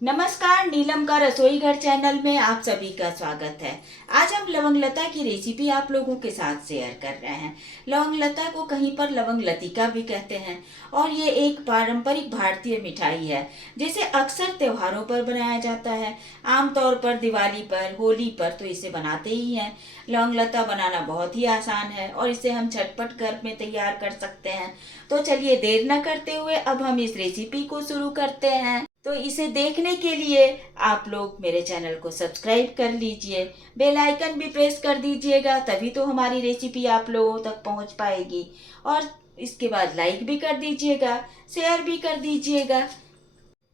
नमस्कार, नीलम का रसोई घर चैनल में आप सभी का स्वागत है। आज हम लवंग लता की रेसिपी आप लोगों के साथ शेयर कर रहे हैं। लवंग लता को कहीं पर लवंग लतिका भी कहते हैं और ये एक पारंपरिक भारतीय मिठाई है जिसे अक्सर त्योहारों पर बनाया जाता है। आमतौर पर दिवाली पर, होली पर तो इसे बनाते ही हैं। लवंग लता बनाना बहुत ही आसान है और इसे हम झटपट घर में तैयार कर सकते हैं। तो चलिए देर न करते हुए अब हम इस रेसिपी को शुरू करते हैं। तो इसे देखने के लिए आप लोग मेरे चैनल को सब्सक्राइब कर लीजिए, बेल आइकन भी प्रेस कर दीजिएगा, तभी तो हमारी रेसिपी आप लोगों तक पहुंच पाएगी। और इसके बाद लाइक भी कर दीजिएगा, शेयर भी कर दीजिएगा।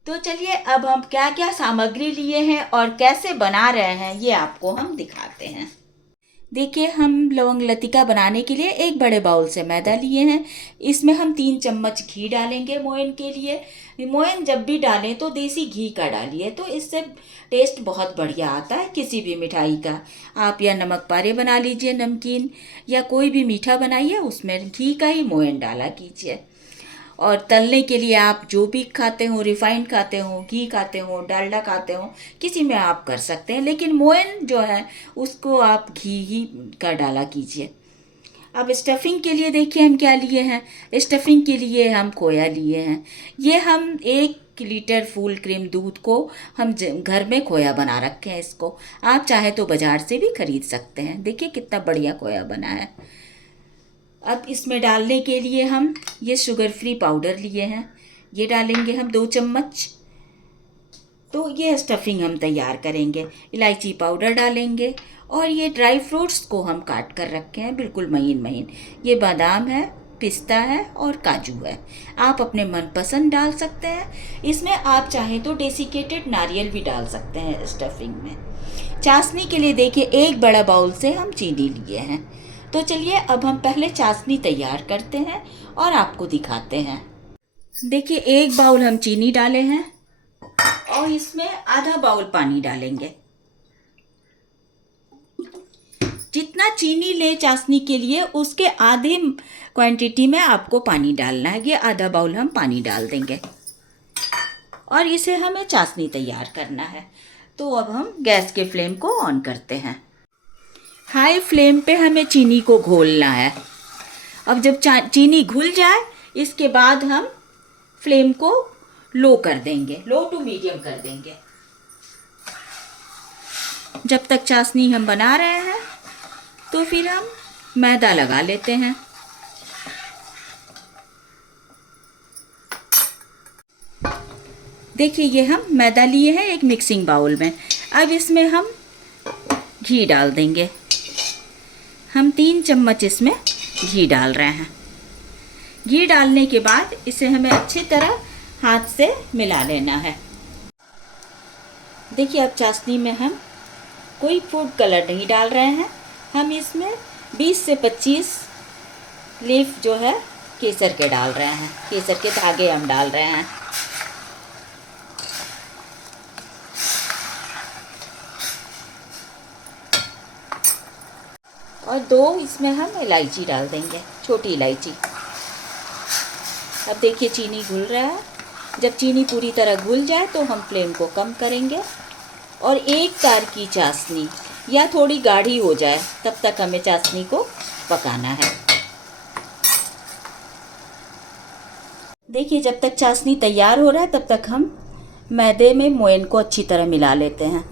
तो चलिए अब हम क्या क्या सामग्री लिए हैं और कैसे बना रहे हैं ये आपको हम दिखाते हैं। देखिए, हम लवंग लतिका बनाने के लिए एक बड़े बाउल से मैदा लिए हैं। इसमें हम 3 चम्मच घी डालेंगे मोयन के लिए। मोयन जब भी डालें तो देसी घी का डालिए, तो इससे टेस्ट बहुत बढ़िया आता है किसी भी मिठाई का। आप या नमक पारे बना लीजिए, नमकीन, या कोई भी मीठा बनाइए, उसमें घी का ही मोयन डाला कीजिए। और तलने के लिए आप जो भी खाते हो, रिफाइंड खाते हो, घी खाते हो, डालडा खाते हो, किसी में आप कर सकते हैं, लेकिन मोयन जो है उसको आप घी ही का डाला कीजिए। अब स्टफिंग के लिए देखिए हम क्या लिए हैं। स्टफिंग के लिए हम खोया लिए हैं। ये हम 1 लीटर फुल क्रीम दूध को हम घर में खोया बना रखे हैं। इसको आप चाहे तो बाज़ार से भी खरीद सकते हैं। देखिए कितना बढ़िया खोया बना है। अब इसमें डालने के लिए हम ये शुगर फ्री पाउडर लिए हैं, ये डालेंगे हम 2 चम्मच। तो ये स्टफिंग हम तैयार करेंगे। इलायची पाउडर डालेंगे और ये ड्राई फ्रूट्स को हम काट कर रखे हैं बिल्कुल महीन महीन। ये बादाम है, पिस्ता है और काजू है। आप अपने मनपसंद डाल सकते हैं। इसमें आप चाहें तो डेसिकेटेड नारियल भी डाल सकते हैं स्टफिंग में। चाशनी के लिए देखिए 1 बड़ा बाउल से हम चीनी लिए हैं। तो चलिए अब हम पहले चाशनी तैयार करते हैं और आपको दिखाते हैं। देखिए 1 बाउल हम चीनी डाले हैं और इसमें आधा बाउल पानी डालेंगे। जितना चीनी ले चाशनी के लिए उसके आधे क्वांटिटी में आपको पानी डालना है। ये आधा बाउल हम पानी डाल देंगे और इसे हमें चाशनी तैयार करना है। तो अब हम गैस के फ्लेम को ऑन करते हैं। हाई फ्लेम पे हमें चीनी को घोलना है। अब जब चीनी घुल जाए इसके बाद हम फ्लेम को लो कर देंगे, लो टू मीडियम कर देंगे। जब तक चाशनी हम बना रहे हैं तो फिर हम मैदा लगा लेते हैं। देखिए ये हम मैदा लिए हैं एक मिक्सिंग बाउल में। अब इसमें हम घी डाल देंगे। हम 3 चम्मच इसमें घी डाल रहे हैं। घी डालने के बाद इसे हमें अच्छी तरह हाथ से मिला लेना है। देखिए अब चाशनी में हम कोई फूड कलर नहीं डाल रहे हैं। हम इसमें 20 से 25 लीफ जो है केसर के डाल रहे हैं। केसर के धागे हम डाल रहे हैं। और 2 इसमें हम इलायची डाल देंगे, छोटी इलायची। अब देखिए चीनी घुल रहा है। जब चीनी पूरी तरह घुल जाए तो हम फ्लेम को कम करेंगे और एक तार की चाशनी या थोड़ी गाढ़ी हो जाए तब तक हमें चाशनी को पकाना है। देखिए जब तक चाशनी तैयार हो रहा है तब तक हम मैदे में मोयन को अच्छी तरह मिला लेते हैं।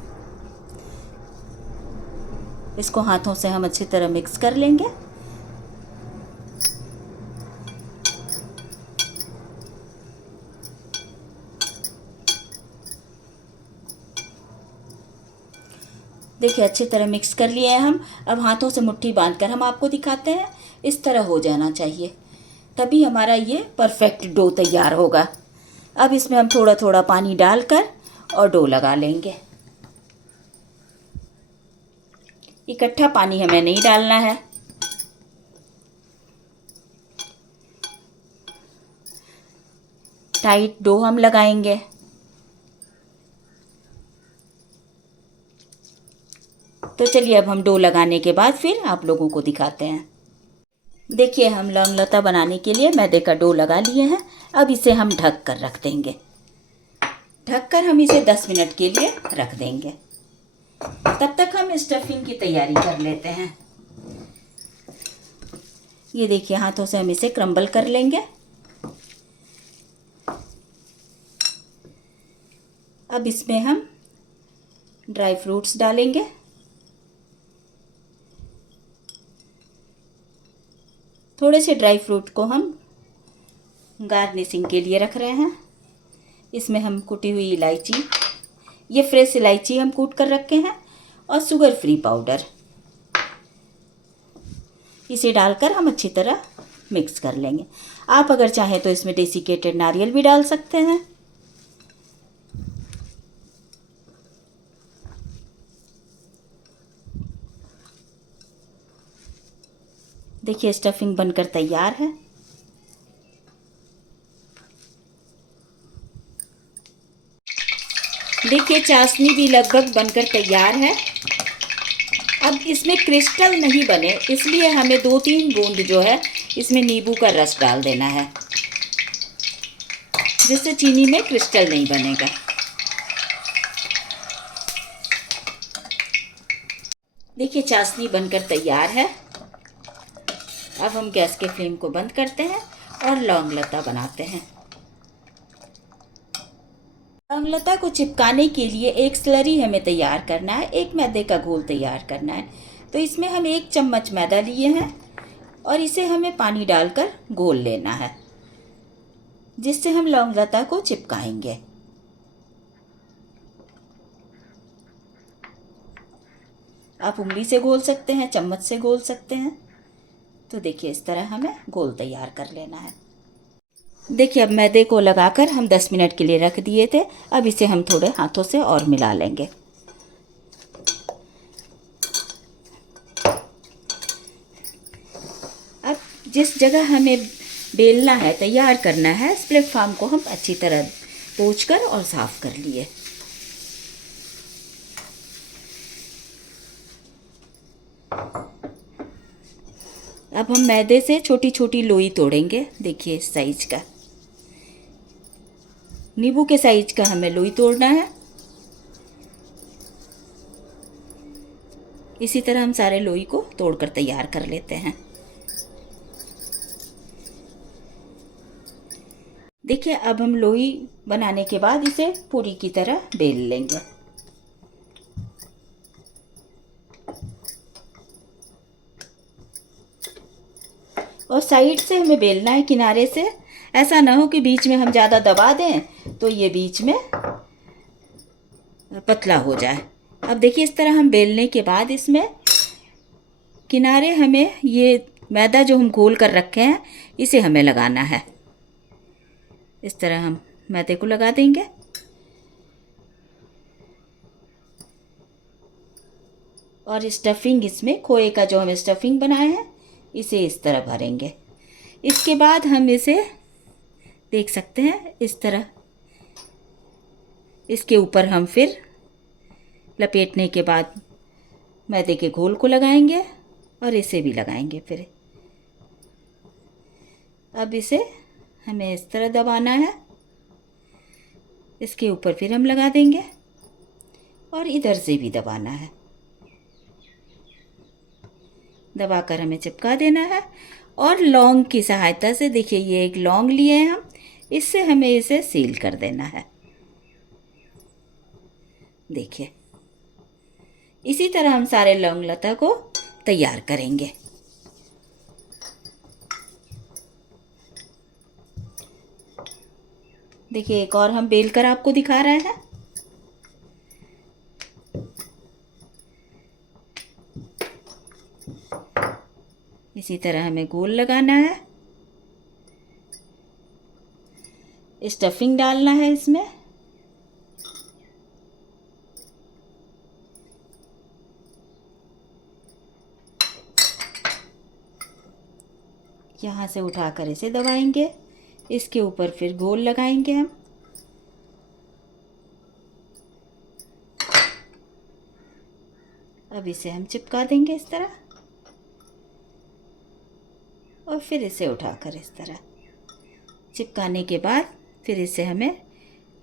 इसको हाथों से हम अच्छी तरह मिक्स कर लेंगे। देखिए अच्छी तरह मिक्स कर लिए हैं हम। अब हाथों से मुट्ठी बांधकर हम आपको दिखाते हैं। इस तरह हो जाना चाहिए, तभी हमारा ये परफेक्ट डो तैयार होगा। अब इसमें हम थोड़ा थोड़ा पानी डालकर और डो लगा लेंगे। इकट्ठा पानी हमें नहीं डालना है। टाइट डो हम लगाएंगे। तो चलिए अब हम डो लगाने के बाद फिर आप लोगों को दिखाते हैं। देखिए हम लवंग लता बनाने के लिए मैदे का डो लगा लिए हैं। अब इसे हम ढक कर रख देंगे। ढककर हम इसे 10 मिनट के लिए रख देंगे। तब तक हम स्टफिंग की तैयारी कर लेते हैं। ये देखिए, हाथों से हम इसे क्रम्बल कर लेंगे। अब इसमें हम ड्राई फ्रूट्स डालेंगे। थोड़े से ड्राई फ्रूट को हम गार्निशिंग के लिए रख रहे हैं। इसमें हम कुटी हुई इलायची, ये फ्रेश इलायची हम कूट कर रखे हैं, और शुगर फ्री पाउडर, इसे डालकर हम अच्छी तरह मिक्स कर लेंगे। आप अगर चाहें तो इसमें डेसिकेटेड नारियल भी डाल सकते हैं। देखिए, स्टफिंग बनकर तैयार है। देखिए, चाशनी भी लगभग बनकर तैयार है। अब इसमें क्रिस्टल नहीं बने, इसलिए हमें 2-3 बूंद जो है इसमें नींबू का रस डाल देना है, जिससे चीनी में क्रिस्टल नहीं बनेगा। देखिए, चाशनी बनकर तैयार है। अब हम गैस के फ्लेम को बंद करते हैं और लौंग लता बनाते हैं। लौंग लता को चिपकाने के लिए एक स्लरी हमें तैयार करना है, एक मैदे का घोल तैयार करना है। तो इसमें हम 1 चम्मच मैदा लिए हैं और इसे हमें पानी डालकर घोल लेना है, जिससे हम लौंग लता को चिपकाएंगे। आप उंगली से घोल सकते हैं, चम्मच से घोल सकते हैं। तो देखिए, इस तरह हमें घोल तैयार कर लेना है। देखिए, अब मैदे को लगाकर हम 10 मिनट के लिए रख दिए थे। अब इसे हम थोड़े हाथों से और मिला लेंगे। अब जिस जगह हमें बेलना है, तैयार करना है, इस प्लेटफॉर्म को हम अच्छी तरह पोंछकर और साफ कर लिए। अब हम मैदे से छोटी छोटी लोई तोड़ेंगे। देखिए, इस साइज का, नींबू के साइज का हमें लोई तोड़ना है। इसी तरह हम सारे लोई को तोड़कर तैयार कर लेते हैं। देखिए, अब हम लोई बनाने के बाद इसे पूरी की तरह बेल लेंगे। और साइड से हमें बेलना है, किनारे से। ऐसा ना हो कि बीच में हम ज़्यादा दबा दें तो ये बीच में पतला हो जाए। अब देखिए, इस तरह हम बेलने के बाद इसमें किनारे हमें ये मैदा जो हम घोल कर रखे हैं, इसे हमें लगाना है। इस तरह हम मैदे को लगा देंगे। और स्टफिंग, इसमें खोए का जो हम स्टफिंग बनाए हैं, इसे इस तरह भरेंगे। इसके बाद हम इसे देख सकते हैं, इस तरह इसके ऊपर हम फिर लपेटने के बाद मैदे के घोल को लगाएंगे और इसे भी लगाएंगे फिर। अब इसे हमें इस तरह दबाना है, इसके ऊपर फिर हम लगा देंगे और इधर से भी दबाना है। दबाकर हमें चिपका देना है। और लौंग की सहायता से, देखिए, ये एक लौंग लिए हैं हम, इससे हमें इसे सील कर देना है। देखिए, इसी तरह हम सारे लौंग लता को तैयार करेंगे। देखिए, एक और हम बेल कर आपको दिखा रहे हैं। इसी तरह हमें गोल लगाना है, स्टफिंग डालना है इसमें। यहाँ से उठाकर इसे दबाएंगे, इसके ऊपर फिर गोल लगाएंगे हम। अब इसे हम चिपका देंगे इस तरह, और फिर इसे उठाकर इस तरह चिपकाने के बाद फिर इसे हमें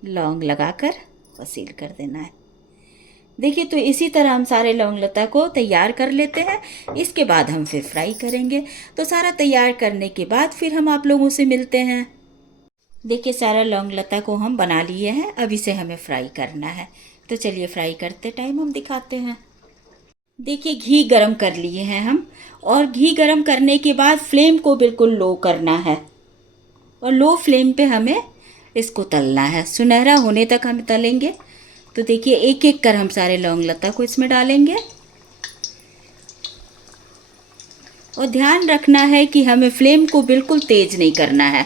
लौंग लगाकर और सील कर देना है। देखिए, तो इसी तरह हम सारे लौंग लता को तैयार कर लेते हैं। इसके बाद हम फिर फ्राई करेंगे। तो सारा तैयार करने के बाद फिर हम आप लोगों से मिलते हैं। देखिए, सारा लौंग लता को हम बना लिए हैं। अब इसे हमें फ्राई करना है। तो चलिए, फ्राई करते टाइम हम दिखाते हैं। देखिए, घी गरम कर लिए हैं हम, और घी गरम करने के बाद फ्लेम को बिल्कुल लो करना है, और लो फ्लेम पे हमें इसको तलना है। सुनहरा होने तक हम तलेंगे। तो देखिए, एक एक कर हम सारे लौंग लता को इसमें डालेंगे, और ध्यान रखना है कि हमें फ्लेम को बिल्कुल तेज नहीं करना है।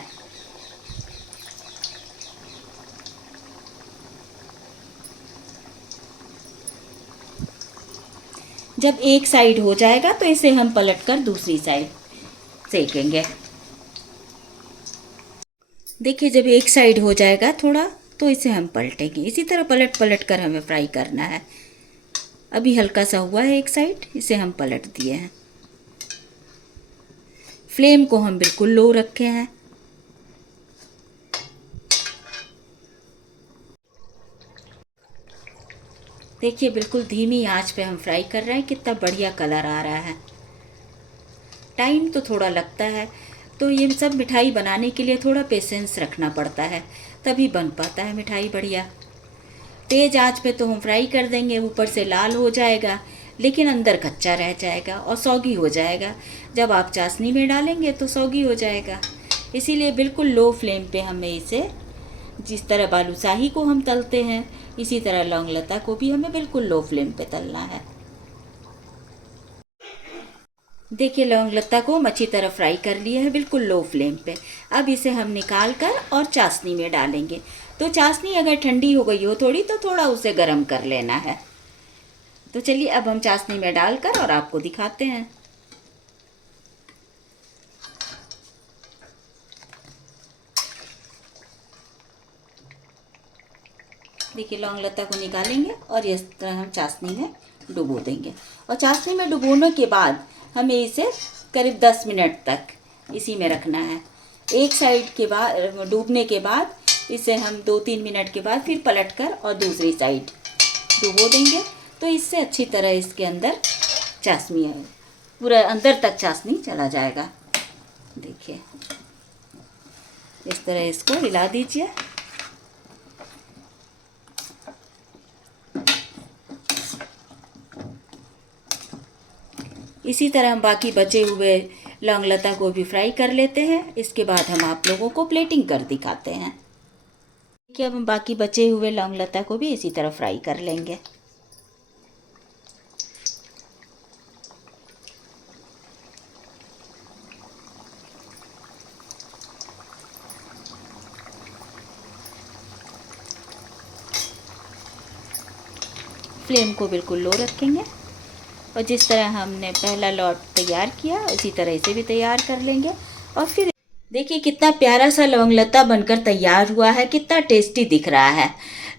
जब एक साइड हो जाएगा तो इसे हम पलटकर दूसरी साइड सेकेंगे। देखिए, जब एक साइड हो जाएगा थोड़ा, तो इसे हम पलटेंगे। इसी तरह पलट पलट कर हमें फ्राई करना है। अभी हल्का सा हुआ है एक साइड, इसे हम पलट दिए हैं। फ्लेम को हम बिल्कुल लो रखे हैं। देखिए, बिल्कुल धीमी आंच पे हम फ्राई कर रहे हैं। कितना बढ़िया कलर आ रहा है। टाइम तो थोड़ा लगता है, तो ये सब मिठाई बनाने के लिए थोड़ा पेशेंस रखना पड़ता है, तभी बन पाता है मिठाई बढ़िया। तेज़ आंच पे तो हम फ्राई कर देंगे, ऊपर से लाल हो जाएगा, लेकिन अंदर कच्चा रह जाएगा और सौगी हो जाएगा। जब आप चाशनी में डालेंगे तो सौगी हो जाएगा। इसीलिए बिल्कुल लो फ्लेम पे हमें इसे, जिस तरह बालूशाही को हम तलते हैं, इसी तरह लौंग लता को भी हमें बिल्कुल लो फ्लेम पे तलना है। देखिए, लौंग लता को हम अच्छी तरह फ्राई कर लिए है बिल्कुल लो फ्लेम पे। अब इसे हम निकाल कर और चाशनी में डालेंगे। तो चाशनी अगर ठंडी हो गई हो थोड़ी, तो थोड़ा उसे गर्म कर लेना है। तो चलिए, अब हम चाशनी में डालकर और आपको दिखाते हैं। देखिए, लौंग लता को निकालेंगे और इस तरह हम चाशनी में डुबो देंगे, और चाशनी में डुबोने के बाद हमें इसे करीब 10 मिनट तक इसी में रखना है। एक साइड के बाद डूबने के बाद इसे हम 2-3 मिनट के बाद फिर पलटकर और दूसरी साइड डुबो देंगे। तो इससे अच्छी तरह इसके अंदर चाशनी है, पूरा अंदर तक चाशनी चला जाएगा। देखिए, इस तरह इसको हिला दीजिए। इसी तरह हम बाकी बचे हुए लौंग लता को भी फ्राई कर लेते हैं। इसके बाद हम आप लोगों को प्लेटिंग कर दिखाते हैं। देखिए, अब हम बाकी बचे हुए लौंग लता को भी इसी तरह फ्राई कर लेंगे। फ्लेम को बिल्कुल लो रखेंगे, और जिस तरह हमने पहला लॉट तैयार किया उसी तरह इसे भी तैयार कर लेंगे। और फिर देखिए, कितना प्यारा सा लौंग लता बनकर तैयार हुआ है, कितना टेस्टी दिख रहा है।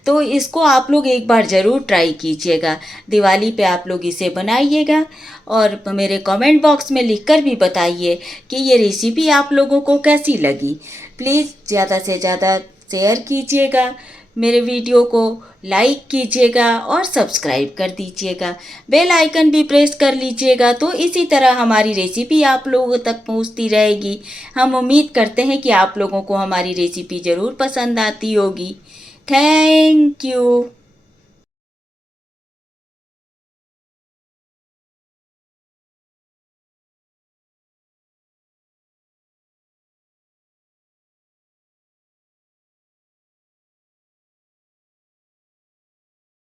तो इसको आप लोग एक बार ज़रूर ट्राई कीजिएगा। दिवाली पे आप लोग इसे बनाइएगा, और मेरे कमेंट बॉक्स में लिखकर भी बताइए कि ये रेसिपी आप लोगों को कैसी लगी। प्लीज़ ज़्यादा से ज़्यादा शेयर कीजिएगा, मेरे वीडियो को लाइक कीजिएगा और सब्सक्राइब कर दीजिएगा। बेल आइकन भी प्रेस कर लीजिएगा, तो इसी तरह हमारी रेसिपी आप लोगों तक पहुंचती रहेगी। हम उम्मीद करते हैं कि आप लोगों को हमारी रेसिपी ज़रूर पसंद आती होगी। Thank you.